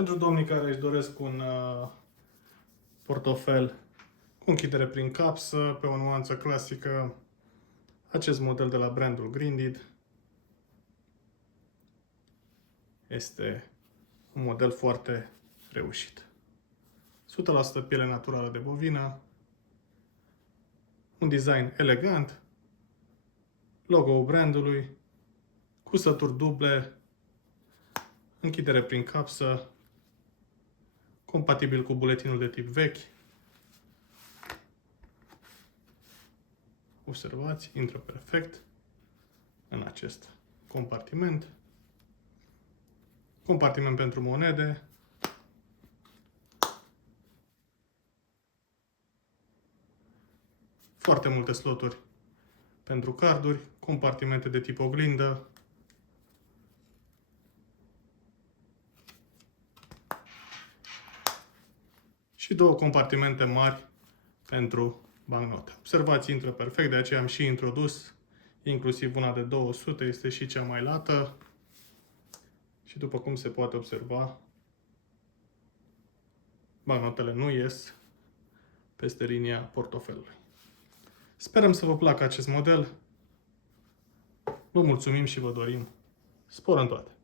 Pentru domnii care își doresc un portofel cu închidere prin capsă, pe o nuanță clasică, acest model de la brandul Grinded este un model foarte reușit. 100% piele naturală de bovină, un design elegant, logo-ul brandului, cusături duble, închidere prin capsă, compatibil cu buletinul de tip vechi. Observați, intră perfect în acest compartiment. Compartiment pentru monede. Foarte multe sloturi pentru carduri, compartimente de tip oglindă. Și două compartimente mari pentru bancnote. Observați, intră perfect, de aceea am și introdus, inclusiv una de 200, este și cea mai lată. Și după cum se poate observa, bancnotele nu ies peste linia portofelului. Sperăm să vă placă acest model. Vă mulțumim și vă dorim spor în toate!